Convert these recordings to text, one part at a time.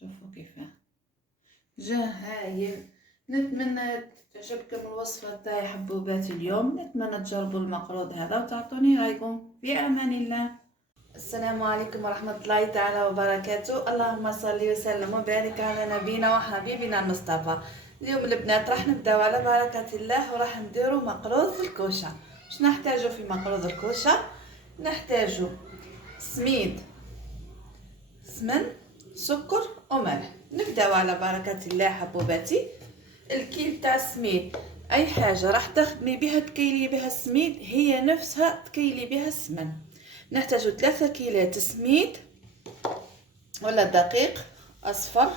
شوفوا كيفاه جا هايل. نتمنى تعجبكم الوصفة تاعي حبوبات اليوم. نتمنى تجربوا المقروض هذا وتعطوني رايكم. في امان الله. السلام عليكم ورحمة الله تعالى وبركاته. اللهم صل وسلم وبارك على نبينا وحبيبنا المصطفى. اليوم البنات راح نبداو على بركة الله وراح نديرو مقروض الكوشة. باش نحتاجو في مقروض الكوشة؟ نحتاجو سميد، سمن، سكر وملح. نبداو على بركة الله حبوباتي. الكيل تاع السميد اي حاجة راح تخدمي بها تكيلي بها السميد هي نفسها تكيلي بها السمن. نحتاج 3 كيلات سميد ولا دقيق اصفر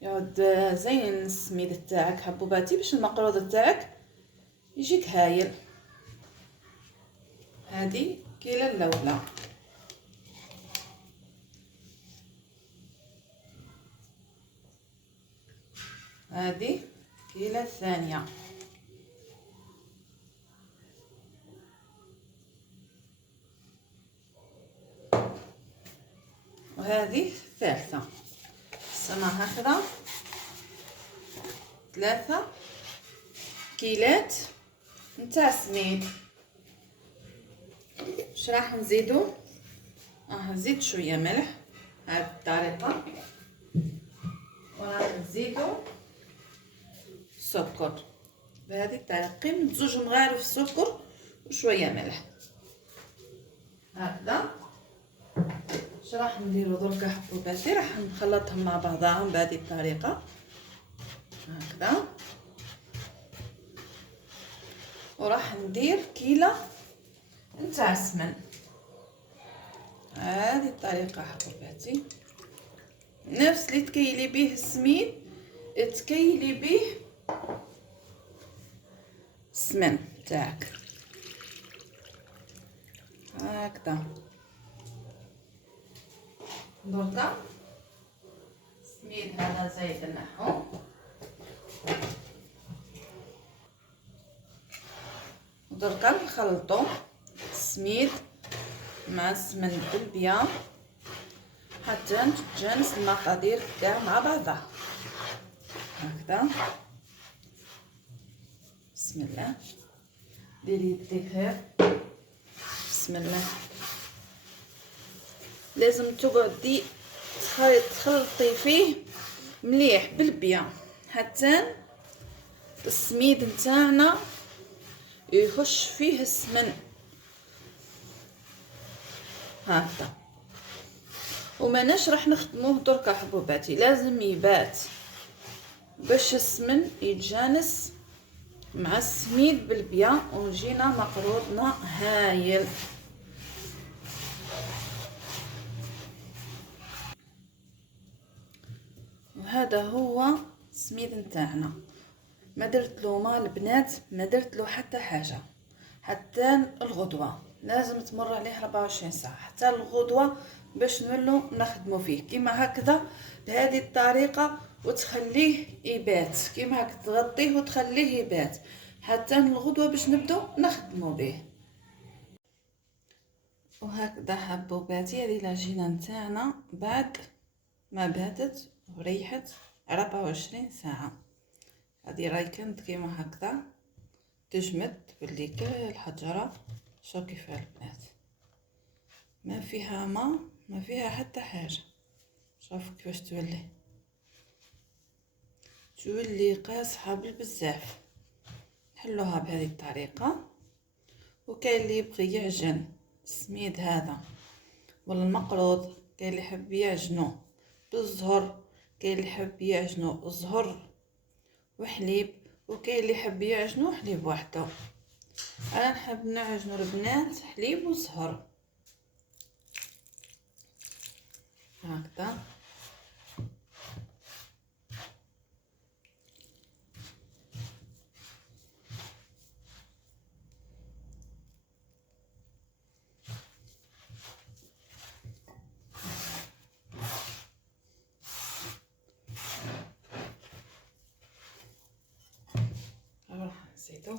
يعود زين السميد تاعك حبوباتي باش المقروض تاعك يجيك هايل. هذه كيله الاولى، هذه كيله الثانيه، وهذه الثالثه. سما هكذا 3 كيلات نتاع سميد. واش راح نزيدو؟ نزيد شويه ملح هذه الطريقه، وراح نزيدو سكر بهذه الطريقه. قيمه 2 مغارف السكر وشويه ملح هكذا. واش راح نديرو دركا حبوباتي؟ راح نخلطهم مع بعضهم بهذه الطريقه هكذا. وراح ندير كيله نتاع السمن هذه الطريقه حبوباتي. نفس اللي تكيلي به السميد تكيلي به السمن تاعك هكذا. دركا السميد هذا زايد نحو، دركا نخلطو السميد مع السمن بالبيان حتى تتجانس المقادير كاع مع بعضها هكذا. بسم الله، ديري يديك خير. بسم الله. لازم تقعدي تخلطي فيه مليح بالبيان حتى السميد نتاعنا يخش فيه السمن هكذا. وماناش راح نخدموه دركا حبوباتي، لازم يبات باش السمن يتجانس مع السميد بالبيان ويجينا مقروضنا هايل. وهذا هو السميد نتاعنا. ما درتلو ما البنات، ما درتلو حتى حاجه حتى الغدوه. لازم تمر عليه 24 ساعه حتى الغدوه باش نولو نخدمو فيه كيما هكذا بهذه الطريقه، وتخليه يبات كيما هكا، تغطيه وتخليه يبات حتى الغدوه باش نبدو نخدمو به. وهكذا حبوباتي هذه العجينه نتاعنا بعد ما باتت وريحت 24 ساعه. هذه راهي كانت كيما هكذا تجمد باللي كالحجره. شوفوا كيفاه البنات، ما فيها ما فيها حتى حاجه. شوفوا كيفاش تولي قاصحه بزاف. نحلوها بهذه الطريقه. وكاين اللي يبغي يعجن السميد هذا ولا المقروض، كاين اللي يحب يعجنو بالزهر، كاين اللي يحب يعجنو زهر وحليب، وكاين اللي يحب يعجنو حليب وحده. انا نحب نعجنو البنات حليب وزهر هكذا. راح نزيدو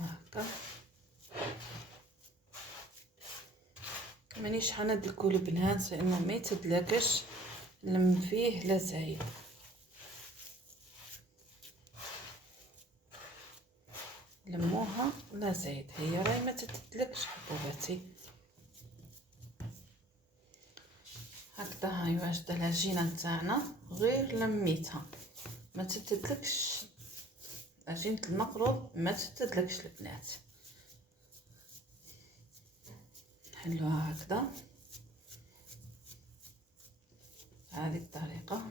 هكا مانيش حندلكو البنات لانه ما يتدلكش لم فيه لا زايد. لموها لا زايد، هي راهي ما تتدلكش حبوباتي. هكذا هاي واجده العجينه نتاعنا، غير لميتها ما تتدلكش. عجينه المقروض ما تتدلكش البنات. نحلوها هكذا بهذه الطريقه.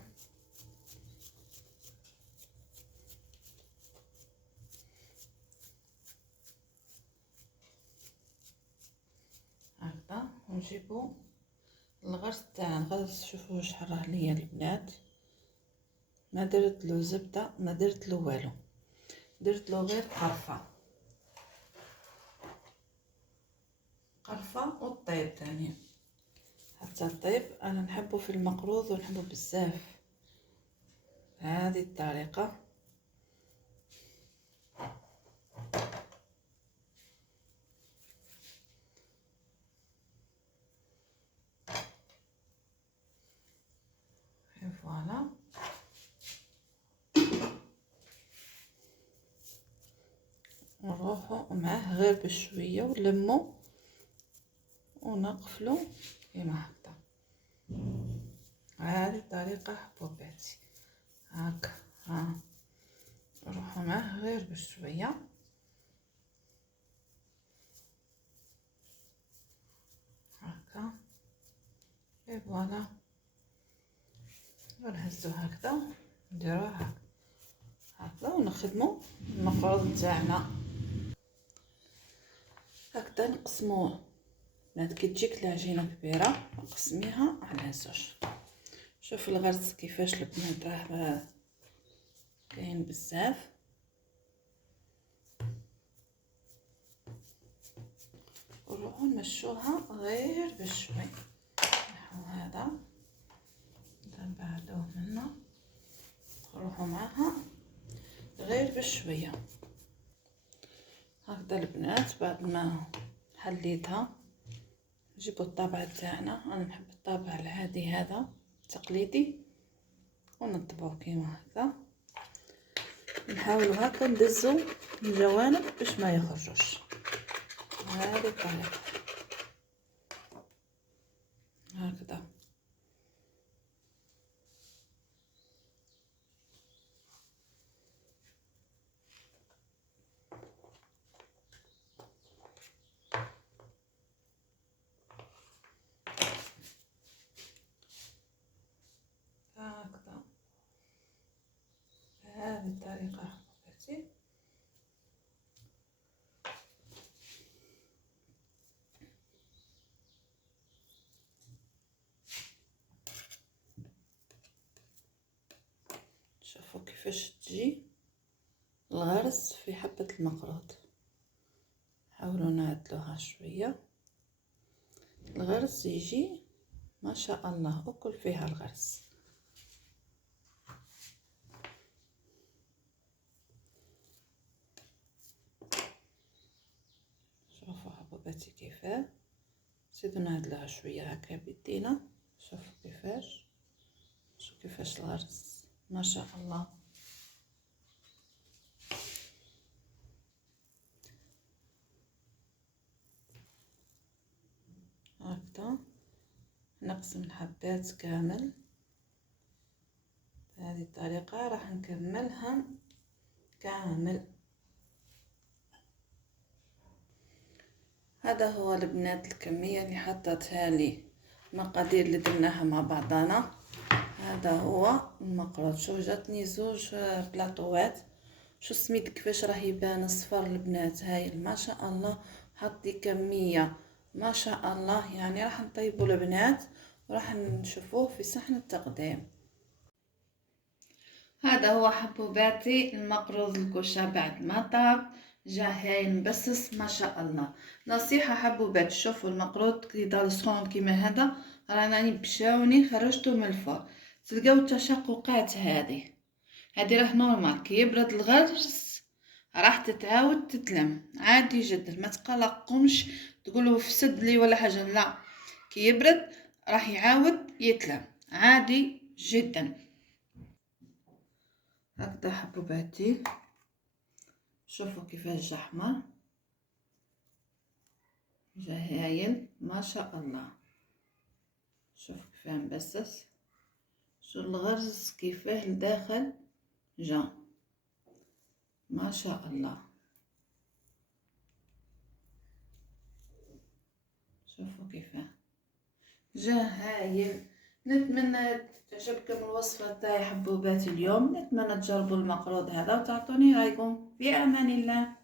هكذا ونجيبو الغرس تاعنا. الغرس شوفوا شحال راه ليا البنات، ما درت له زبده ما درت له والو، درت له غير قرفه والطيب تاني. حتى الطيب انا نحبه في المقروض ونحبه بزاف بهذه الطريقه. فوالا نروحو معاه غير بشويه ونلمو ونقفلو كيما هكذا. هذه الطريقه حبوباتي هاكا. ها نروحو معاه غير بشويه هكا. اي فوالا ونهزو هكذا نديروه هكذا ونخدمو المقروض تاعنا هكذا. نقسموه بنات كي تجيك العجينه كبيره نقسميها على زوج. شوف الغرس كيفاش البنات راه كاين بزاف. ونروحو نمشوها غير بشوي. نحو هذا نبعدوه منه نروحو معاها غير بشويه هكذا البنات. بعد ما حليتها نجيبو الطابع تاعنا. انا نحب الطابع العادي هذا التقليدي ونطبعو كيما هكذا. نحاولوا هكا ندزو الجوانب باش ما يخرجوش. هذه الطريقه هكذا. هكذا بهذه الطريقه حبيبتي. شوفوا كيفاش تجي الغرس في حبة المقروض. حاولوا نعدلوها شوية. الغرس يجي ما شاء الله اكل فيها الغرس. شوفوا حبوباتي كيفاه. نزيدو نعدلوها شوية هكا بيدينا. شوفوا كيفاش، شوفوا كيفاش الغرس ما شاء الله. هكذا نقسم الحبات كامل بهذه الطريقة. راح نكملها كامل. هذا هو البنات الكمية اللي حطيتها لي، المقادير اللي درناها مع بعضنا. هذا هو المقروض. شوف جاتني زوج بلاطوات. شو سميت كيفاش راه يبان اصفر البنات. هاي ما شاء الله حط لي كمية ما شاء الله. يعني راح نطيبوا البنات وراح نشوفوه في صحن التقديم. هذا هو حبوباتي المقروض الكوشة بعد ما طاب جا هاي مبسس ما شاء الله. نصيحة حبوبات، شوفوا المقروض كي يضل سخون كيما هذا رانا نبشاوني خرجته من الفرن تلقاو التشققات. هذه راه نورمال. كي يبرد الغرس راح تتعاود تتلم عادي جدا. ما تقلقكمش تقولوا فسد لي ولا حاجه، لا. كي يبرد راح يعاود يتلم عادي جدا. هكذا حبوباتي، شوفوا كيفاش جا احمر، جا هايل ما شاء الله. شوفوا كيفاه مبسس، شو الغرز كيفاه لداخل جا ما شاء الله. شوفوا كيفاه جا هايل. نتمنى تعجبكم الوصفة تاعي حبوبات اليوم، نتمنى تجربوا المقروض هذا وتعطوني رايكم. في امان الله.